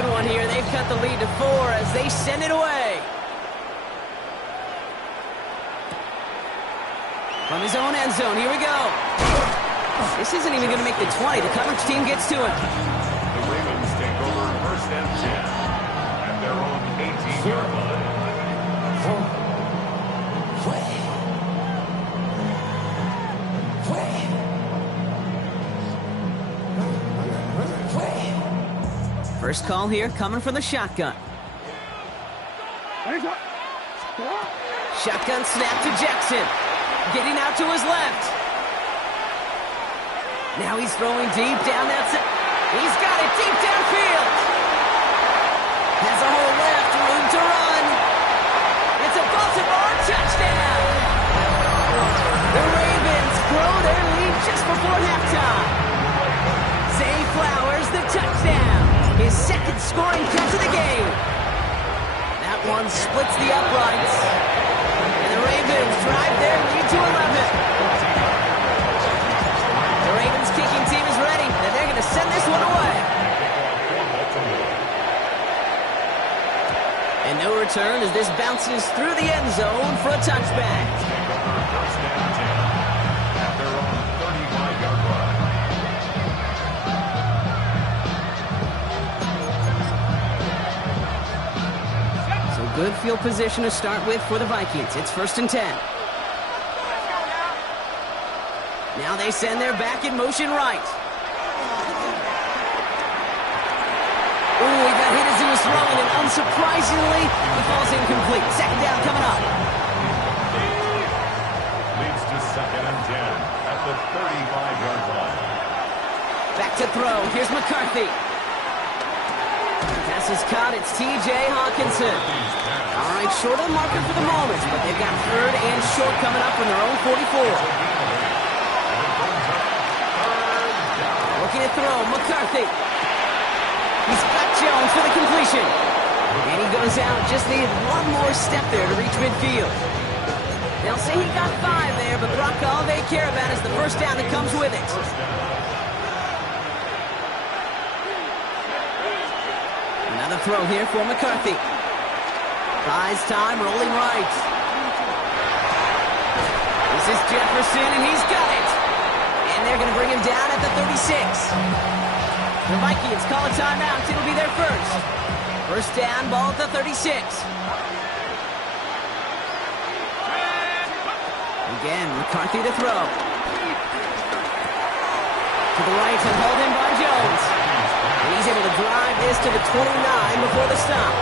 good one here. They've cut the lead to 4 as they send it away. From his own end zone, here we go. This isn't even going to make the 20. The coverage team gets to him. The Ravens take over first and 10 at their own 18-yard line. First call here coming from the shotgun. Shotgun snap to Jackson. Getting out to his left. Now he's throwing deep down that side. He's got it deep downfield. Has a hole left, room to run. It's a Baltimore touchdown. The Ravens grow their lead just before halftime. Zay Flowers, the touchdown. His second scoring catch of the game. That one splits the uprights. And the Ravens drive their lead to 11. The Ravens kicking team is ready, and they're going to send this one away. And no return as this bounces through the end zone for a touchback. Good field position to start with for the Vikings. It's first and 10. Now they send their back in motion right. Ooh, he got hit as he was throwing, and unsurprisingly, he falls incomplete. Second down coming up. Leads to second and 10 at the 35-yard line. Back to throw. Here's McCarthy. Pass is caught. It's T.J. Hawkinson. All right, short of the marker for the moment, but they've got third and short coming up from their own 44. Looking to throw. McCarthy. He's got Jones for the completion. And he goes out. Just needed one more step there to reach midfield. They'll say he got 5 there, but Brock, all they care about is the first down that comes with it. Another throw here for McCarthy. Buys time, rolling right. This is Jefferson, and he's got it. And they're going to bring him down at the 36. The Vikings call a timeout. It'll be their first. First down, ball at the 36. Again, McCarthy to throw. To the right, and held in by Jones. And he's able to drive this to the 29 before the stop.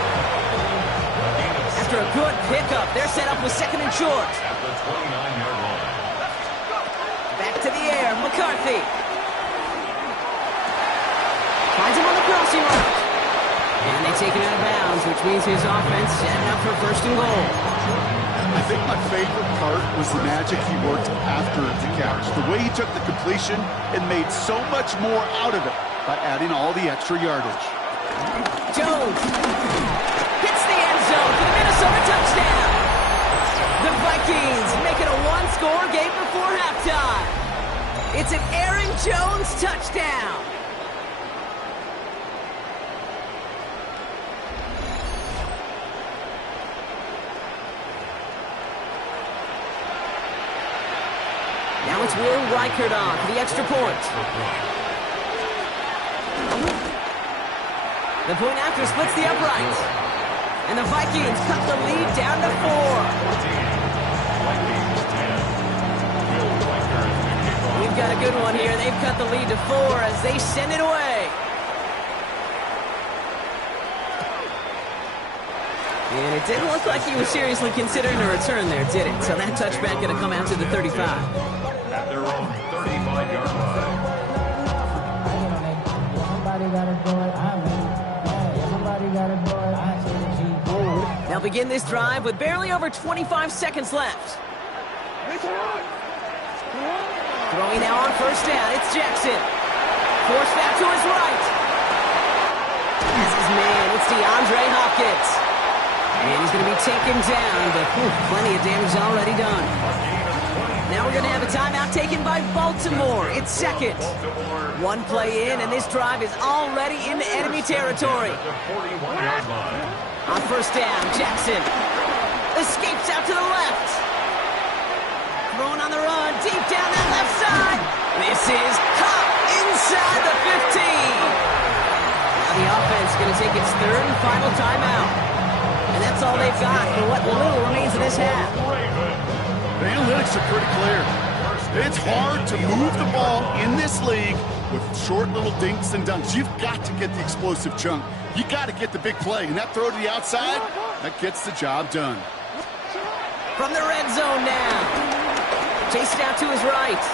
After a good pickup, they're set up with second and short. At the 29-yard line. Back to the air, McCarthy. Finds him on the crossing route. And they take him out of bounds, which means his offense setting up for first and goal. I think my favorite part was the magic he worked after the catch. The way he took the completion and made so much more out of it by adding all the extra yardage. Jones hits the end zone for the Minnesota touchdown. The Vikings make it a one-score game before halftime. It's an Aaron Jones touchdown. Now it's Will Reichert on for the extra point. The point after splits the uprights. And the Vikings cut the lead down to 4. We've got a good one here. They've cut the lead to 4 as they send it away. And it didn't look like he was seriously considering a return there, did it? So that touchback going to come out to the 35. At their own 35-yard line. They'll begin this drive with barely over 25 seconds left. Throwing now on first down, it's Jackson. Forced back to his right. This is man, it's DeAndre Hopkins. And he's going to be taken down, but plenty of damage already done. Now we're going to have a timeout taken by Baltimore. It's second. One play in, and this drive is already into enemy territory. On first down, Jackson escapes out to the left. Throwing on the run, deep down that left side. This is caught inside the 15. Now the offense is going to take its third and final timeout. And that's all they've got for what little remains of this half. The analytics are pretty clear. It's hard to move the ball in this league with short little dinks and dunks. You've got to get the explosive chunk. You got to get the big play. And that throw to the outside, that gets the job done. From the red zone now. Chased out to his right.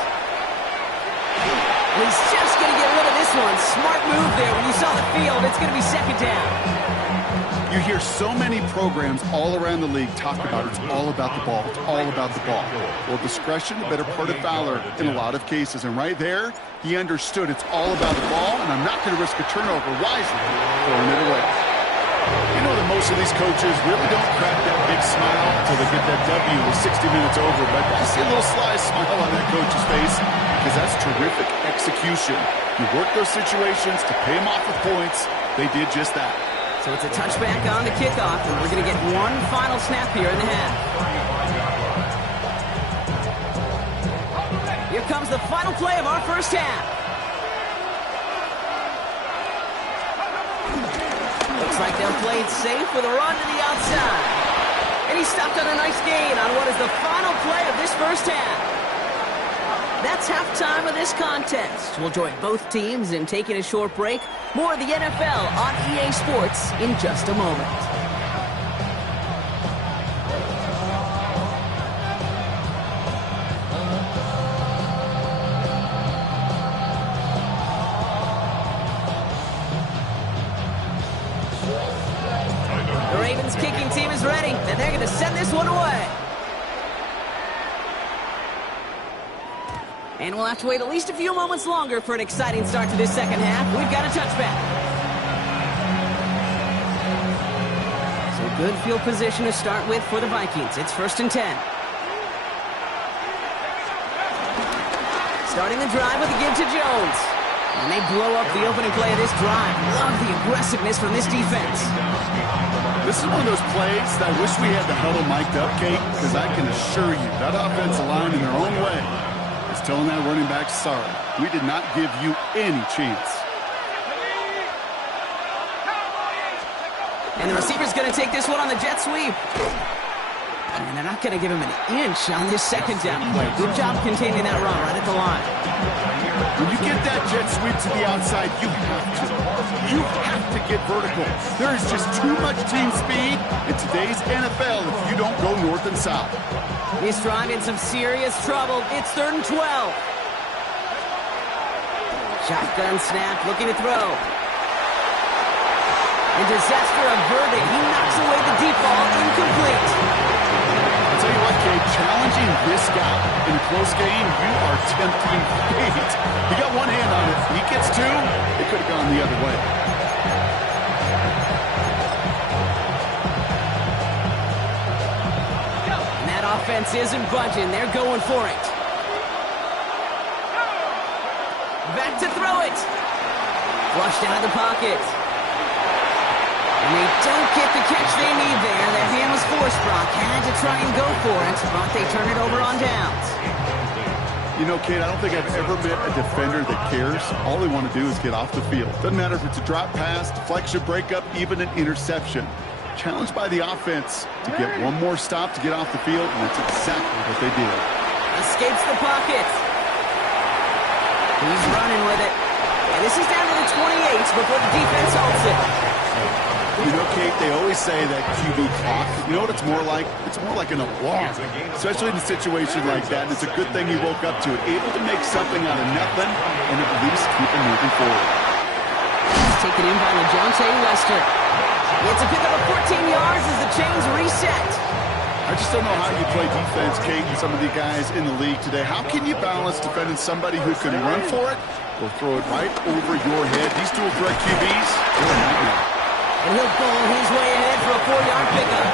And he's just going to get rid of this one. Smart move there. When you saw the field, it's going to be second down. You hear so many programs all around the league talk about it's all about the ball. It's all about the ball. Well, discretion, the better part of valor in a lot of cases. And right there, he understood it's all about the ball, and I'm not going to risk a turnover wisely, throwing it away. You know that most of these coaches really don't crack that big smile until they get that W with 60 minutes over. But I see a little sly smile on that coach's face because that's terrific execution. You work those situations to pay them off with points. They did just that. So it's a touchback on the kickoff, and we're going to get one final snap here in the half. Here comes the final play of our first half. Looks like they'll play it safe with a run to the outside. And he stopped on a nice gain on what is the final play of this first half. That's halftime of this contest. We'll join both teams in taking a short break. More of the NFL on EA Sports in just a moment. The Ravens kicking team is ready, and they're going to send this one away. And we'll have to wait at least a few moments longer for an exciting start to this second half. We've got a touchback. So good field position to start with for the Vikings. It's 1st and 10. Starting the drive with a give to Jones. And they blow up the opening play of this drive. Love the aggressiveness from this defense. This is one of those plays that I wish we had the huddle mic'd up, Kate, because I can assure you that offensive line in their own way is telling that running back, sorry, we did not give you any chance. And the receiver's going to take this one on the jet sweep. And they're not going to give him an inch on this second down play. Good job containing that run right at the line. When you get that jet sweep to the outside, you have to. You have to get vertical. There is just too much team speed in today's NFL if you don't go north and south. He's trying in some serious trouble. It's 3rd and 12. Shotgun snap, looking to throw. And disaster averted. He knocks away the deep ball, incomplete. I'll tell you what, Kate, challenging this guy in a close game, you are tempting fate. He got one hand on it. He gets two, it could have gone the other way. Offense isn't budging. They're going for it. Back to throw it. Flushed out of the pocket. And they don't get the catch they need there. That hand was forced. Brock had to try and go for it, but they turn it over on downs. You know, Kate, I don't think I've ever met a defender that cares. All they want to do is get off the field. Doesn't matter if it's a drop pass, deflection, breakup, even an interception. Challenged by the offense to get one more stop to get off the field, and that's exactly what they did. Escapes the pocket. He's running with it. And this is down to the 28 before the defense holds it. You know, Kate, they always say that QB clock. You know what it's more like? It's more like an alarm, especially in a situation like that. And it's a good thing he woke up to it, able to make something out of nothing and at least keep him moving forward. He's taken in by LaJohntay Lester. It's a pickup of 14 yards as the chains reset. I just don't know how you play defense, Kate, and some of the guys in the league today. How can you balance defending somebody who can run for it or throw it right over your head? These dual threat QBs, they're a nightmare. And he'll pull his way ahead for a 4-yard pickup.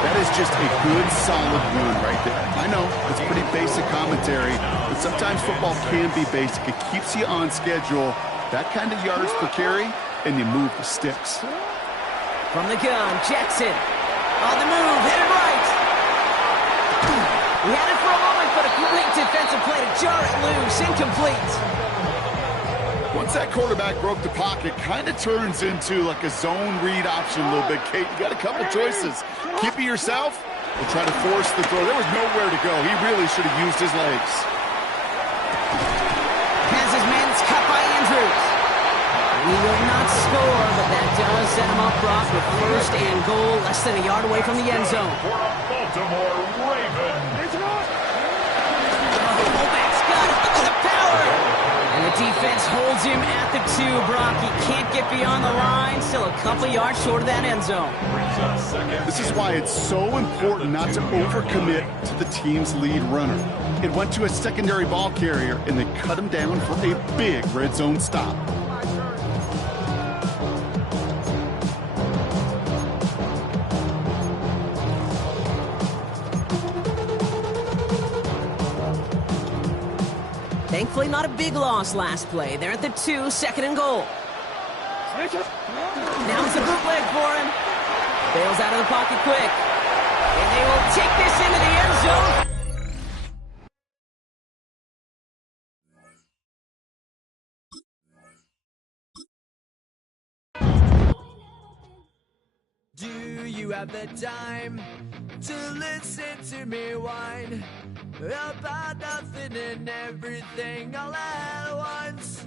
That is just a good, solid run right there. I know, it's pretty basic commentary, but sometimes football can be basic. It keeps you on schedule. That kind of yards per carry, and you move the sticks. From the gun, Jackson. On the move, hit it right. He had it for a moment, but a great defensive play to jar it loose. Incomplete. Once that quarterback broke the pocket, kind of turns into like a zone read option a little bit. Kate, you got a couple choices. Keep it yourself or try to force the throw. There was nowhere to go. He really should have used his legs. Has his man's cut by Andrews. He will not score, but that does set him up, Brock, with first and goal, less than a yard away from the end zone. For a Baltimore Raven. Fullback's got it. Look at the power. And the defense holds him at the 2, Brock. He can't get beyond the line. Still a couple yards short of that end zone. This is why it's so important not to overcommit to the team's lead runner. It went to a secondary ball carrier, and they cut him down for a big red zone stop. Thankfully, not a big loss last play. They're at the 2, second and goal. Now it's a bootleg for him. Bails out of the pocket quick. And they will take this into the end zone. Do you have the time to listen to me whine about nothing and everything all at once?